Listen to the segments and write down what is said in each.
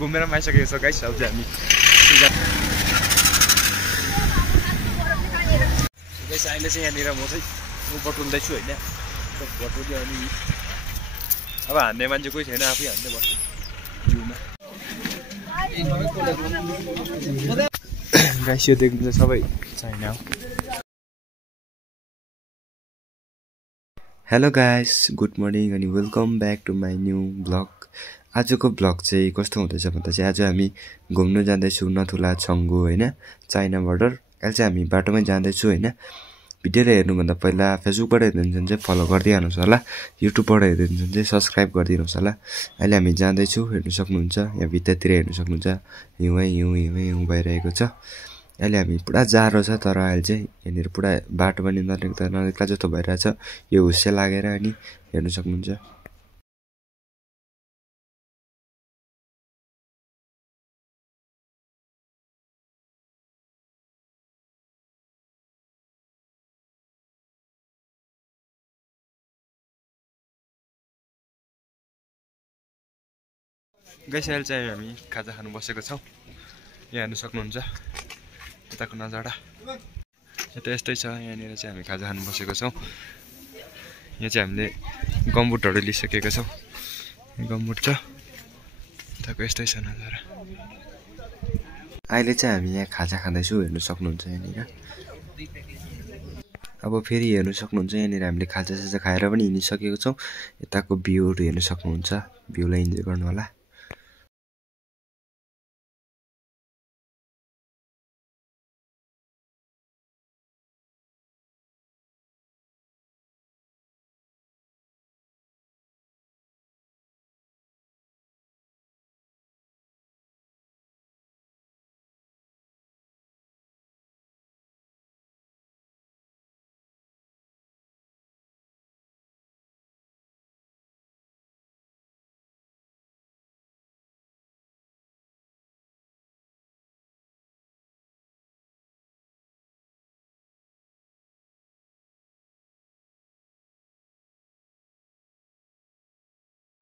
घुमेर आइसकेको छ गाइस। अब चाहिँ हामी गाइस अहिले चाहिँ यहाँनिर म चाहिँ बटुल्दैछु होइन। बटुल्यो अनि अब हान्ने मान्छे कोही छैन, आफै हान्दै बस्छु जिउमा। गाइस यो देख्नुहुन्छ सबै चाइना हो। हेलो गाइस, गुड मर्निङ अनि welcome back to my new blog. आजको ब्लग चाहिँ कस्तो हुँदैछ भन्दा चाहिँ आज हामी घुम्नु जाँदैछौँ नथुला छङ्गु होइन, चाइना बोर्डर। अहिले चाहिँ हामी बाटोमै जाँदैछु होइन। भिडियोलाई हेर्नुभन्दा पहिला फेसबुकबाट हेर्नुहुन्छ भने चाहिँ फलो गरिदिइहाल्नुहोस् होला, युट्युबबाट हेर्नुहुन्छ भने चाहिँ सब्सक्राइब गरिदिनुहोस् होला। अहिले हामी जाँदैछौँ, हेर्नु सक्नुहुन्छ, यहाँ भित्रतिर हेर्नु सक्नुहुन्छ हिउँ भइरहेको छ। अहिले हामी पुरा जाडो छ, तर अहिले चाहिँ यहाँनिर पुरा बाटो पनि नलेख्दा जस्तो भइरहेछ, यो हुस्से लागेर अनि हेर्नु सक्नुहुन्छ। गाइस अहिले चाहिँ हामी खाजा खानु बसेको छौँ, यहाँ हेर्नु सक्नुहुन्छ यताको नजारा यता यस्तै छ। यहाँनिर चाहिँ हामी खाजा खानु बसेको छौँ। यहाँ चाहिँ हामीले गम्बुटहरू लिइसकेका छौँ, गम्बुट छ, यताको यस्तै छ नजारा। अहिले चाहिँ हामी यहाँ खाजा खाँदैछौँ, हेर्नु सक्नुहुन्छ यहाँनिर। अब फेरि हेर्नु सक्नुहुन्छ यहाँनिर हामीले खाजासाजा खाएर पनि हिँडिसकेको छौँ। यताको भ्यूहरू हेर्नु सक्नुहुन्छ, भ्यूलाई इन्जोय गर्नु होला।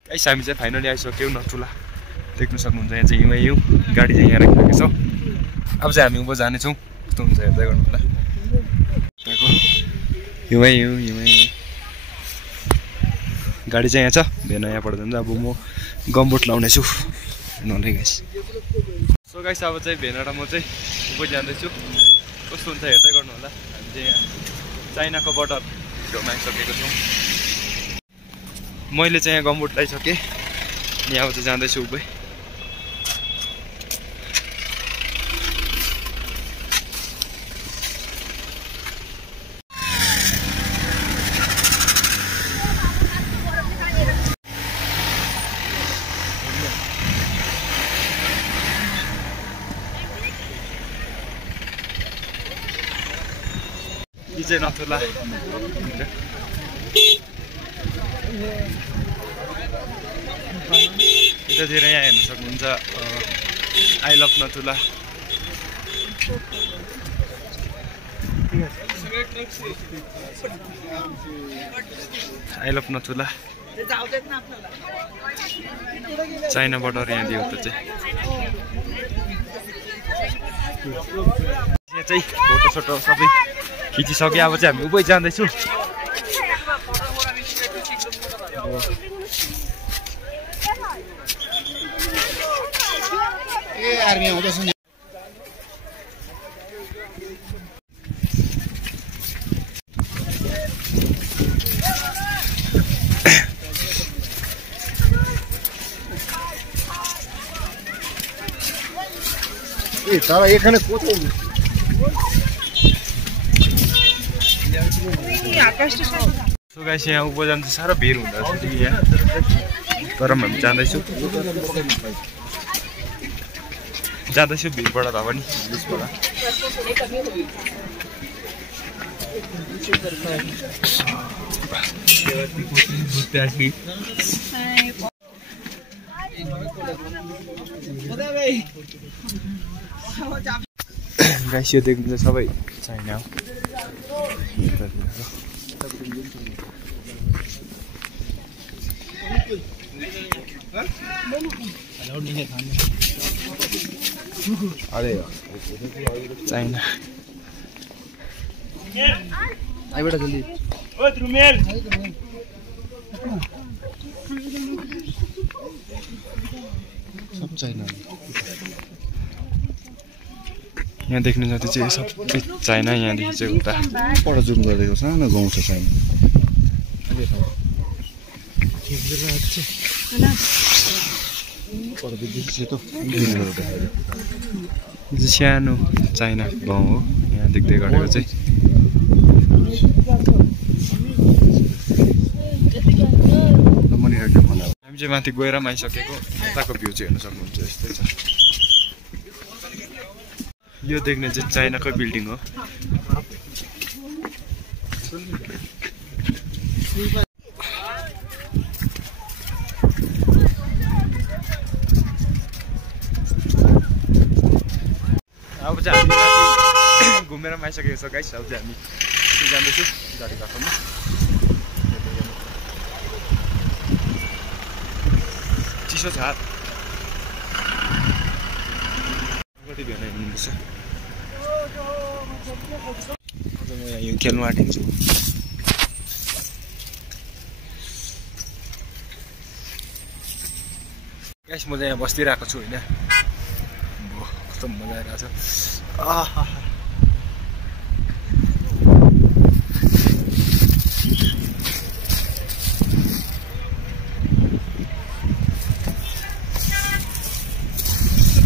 गाइस हामी चाहिँ फाइनली आइसक्यौँ नथुला, देख्नु सक्नुहुन्छ। यहाँ चाहिँ हिउँ गाडी चाहिँ यहाँ राखिरहेको छ। अब चाहिँ हामी उँभो जानेछौँ, कस्तो हुन्छ हेर्दै गर्नु होला। हिउँ गाडी चाहिँ यहाँ छ, भेना यहाँबाट जान्छ। अब म गम्बुट लाउने छु नले गाइस। सो गाइस अब चाहिँ भेना र म चाहिँ उँभो जाँदैछु, कस्तो हुन्छ हेर्दै गर्नु होला। हामी चाहिँ यहाँ चाइनाको बोर्डर छेउमा आइसकेको छौँ। मैले चाहिँ यहाँ गम्बुट लगाइसकेँ, अनि अब चाहिँ जाँदैछु उभै। यो चाहिँ नथुला यतातिर यहाँ हेर्नु सक्नुहुन्छ I love Nathula. I love Nathula China border यहाँ दियो त चाहिँ। यहाँ चाहिँ फोटोसोटो सबै खिचिसक्यो। अब चाहिँ हामी उभै जाँदैछु। তারা এখানে কোথাও सो गाइस यहाँ उँभो जानु चाहिँ साह्रो भिड हुँदो रहेछ यहाँ, तर हामी जाँदैछु भिडबाट भए पनि पुलिसबाट। गाइस यो देख्नुहुन्छ सबै चाइना हो। अरे चाइना आई बेटा जल्दी सब चाइना यहाँ देख्नु जति चाहिँ सबै चाइना यहाँदेखि चाहिँ उता पर जुम गरेको सानो गाउँ छ चाइना सानो चाइना गाउँ हो यहाँ देख्दै गरेको चाहिँ हामी चाहिँ माथि गएर पनि आइसकेको यताको भ्यू चाहिँ हेर्न सक्नुहुन्छ यस्तै छ यो देख्ने चाहिँ चाइनाकै बिल्डिङ हो अब चाहिँ हामी माथि घुमेर पनि आइसकेको छ गाइस अब चाहिँ हामी जाँदैछु गाडी बाटोमा चिसो छ हात कति भेना हिँड्नुपर्छ म यहाँ यो खेल्नु आँटिन्छु गाइस म चाहिँ यहाँ बसिरहेको छु होइन कस्तो मजा आइरहेको छ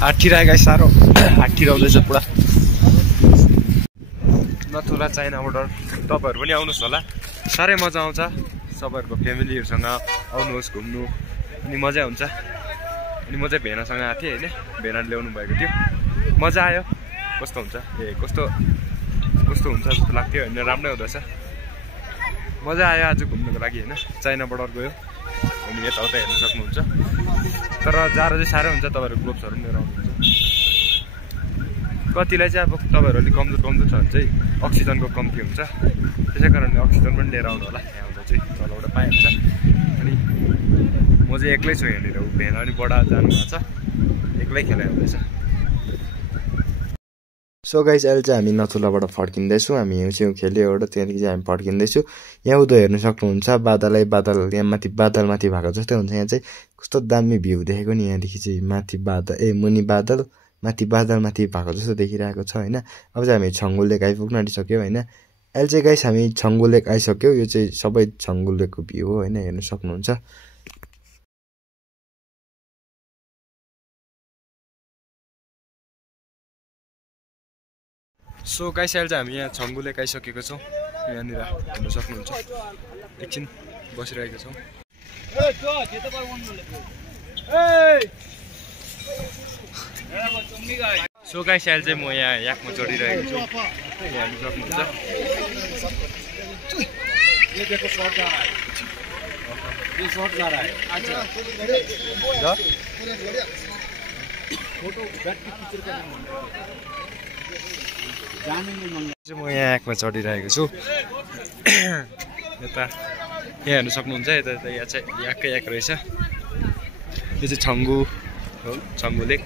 हात्तिरहेको साह्रो हात्तिरहँदैछ पुरा नथुला चाइना बोर्डर तपाईँहरू पनि आउनुहोस् होला साह्रै मजा आउँछ सबैहरूको फ्यामिलीहरूसँग आउनुहोस् घुम्नु अनि मजा हुन्छ अनि म चाहिँ भेनासँग आएको थिएँ होइन भेनाले ल्याउनु भएको थियो मजा आयो कस्तो हुन्छ कस्तो हुन्छ जस्तो लाग्थ्यो होइन राम्रै हुँदैछ मजा आयो आज घुम्नुको लागि होइन चाइना बोर्डर गयो अनि यताउता हेर्न सक्नुहुन्छ तर जाडो चाहिँ साह्रै हुन्छ तपाईँहरू ग्लोभ्सहरू पनि लिएर आउनुहुन्छ कतिलाई चाहिँ अब तपाईँहरू अलिक कमजोर छ भने चाहिँ अक्सिजनको कम्ती हुन्छ त्यसै कारणले अक्सिजन पनि लिएर आउनु होला यहाँ आउँदा चाहिँ तलबाट पाइहाल्छ अनि म चाहिँ एक्लै छु यहाँनिर भेना अनि बडा जानुभएको छ एक्लै खेलाइ हुँदैछ सो गाइस अहिले चाहिँ हामी नथुलाबाट फर्किँदैछौँ हामी हिउँ खेल्यो एउटा त्यहाँदेखि चाहिँ हामी फर्किँदैछु यहाँ उदो हेर्नु सक्नुहुन्छ बादल यहाँ माथि बादलमाथि भएको जस्तै हुन्छ यहाँ चाहिँ कस्तो दामी भ्यू देखेको नि यहाँदेखि चाहिँ माथि बादल मुनि बादल माथि बादलमाथि भएको जस्तो देखिरहेको छ होइन अब चाहिँ हामी छङ्गु लेक आइपुग्न आँटिसक्यो होइन अहिले चाहिँ गाइस हामी छङ्गु लेक आइसक्यो यो चाहिँ सबै छङ्गु लेकको भ्यू हो होइन हेर्नु सक्नुहुन्छ सो गाइस अहिले चाहिँ हामी यहाँ छङ्गु लेक आइसकेको छौँ यहाँनिर हेर्न सक्नुहुन्छ एकछिन बसिरहेको छौँ सो गाइस अहिले चाहिँ म यहाँ याकमा चढिरहेको छु यहाँ हेर्न सक्नुहुन्छ म यहाँ याकमा चढिरहेको छु यता यहाँ हेर्नु सक्नुहुन्छ यता यहाँ चाहिँ याकै याक रहेछ यो चाहिँ छङ्गु हो छङ्गु लेक